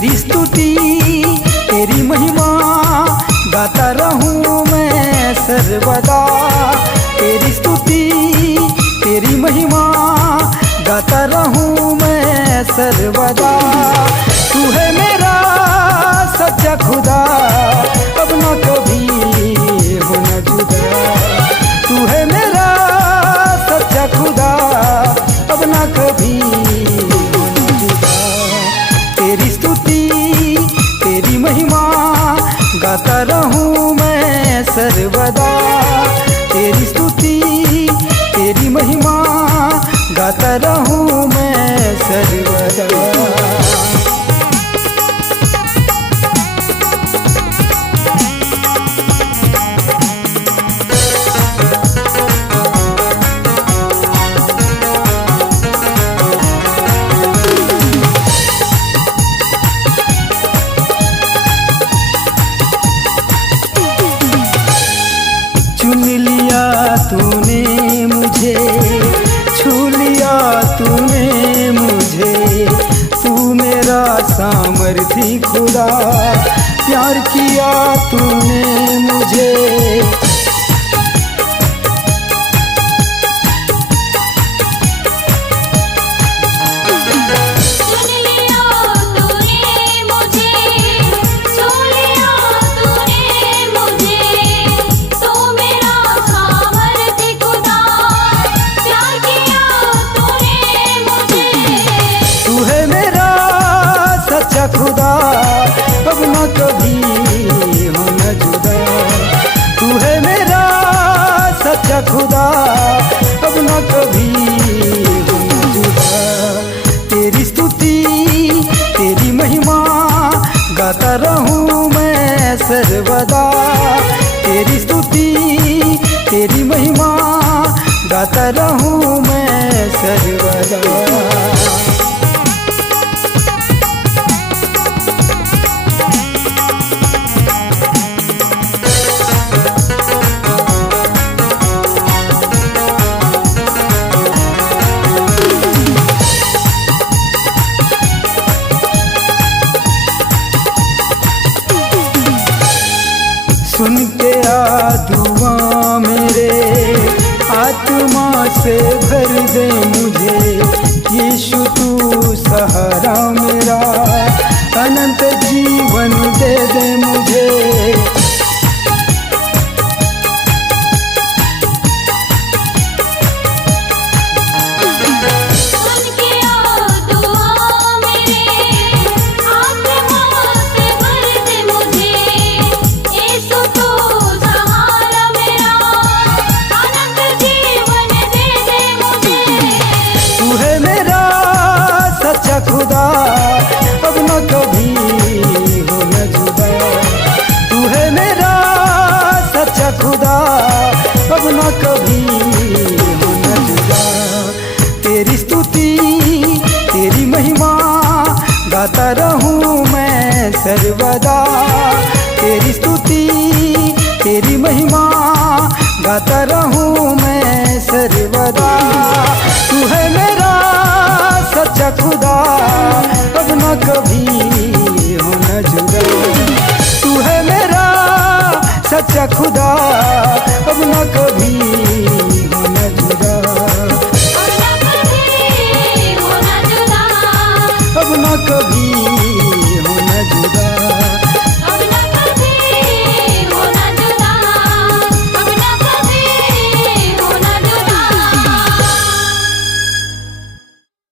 तेरी स्तुति तेरी महिमा गाता रहूं मैं सर्वदा। तेरी स्तुति तेरी महिमा गाता रहूं मैं सर्वदा। तू है मेरा सच्चा खुदा, अब न कभी होना जुदा। तू है मेरा सच्चा खुदा, अब न कभी होना जुदा। तेरी स्तुति तेरी महिमा गाता रहूं मैं सर्वदा। तेरी स्तुति तेरी महिमा गाता रहूं मैं सर्वदा। चुन लिया तूने मुझे, छू लिया तूने मुझे। तू मेरा सामर्थी खुदा, प्यार किया तूने मुझे। सच्चा खुदा, अब न कभी होना जुदा। तू है मेरा सच्चा खुदा, अब न कभी होना जुदा। तेरी स्तुति तेरी महिमा गाता रहूं मैं सर्वदा। तेरी स्तुति तेरी महिमा गाता रहूं मैं सर्वदा। सुन के आ दुआ मेरे, आत्मा से भर दे मुझे। यीशु तू सहारा मेरा, अनंत जीवन दे दे मुझे। खुदा, अब न कभी होना जुदा। तू है मेरा सच्चा खुदा, अब न कभी होना जुदा। तेरी स्तुति तेरी महिमा गाता रहूं मैं सर्वदा। तेरी स्तुति तेरी महिमा गाता रहूं मैं सर्वदा। तू है मेरा सच्चा खुदा, अब न कभी होना जुदा। तू है मेरा सच्चा खुदा, अब न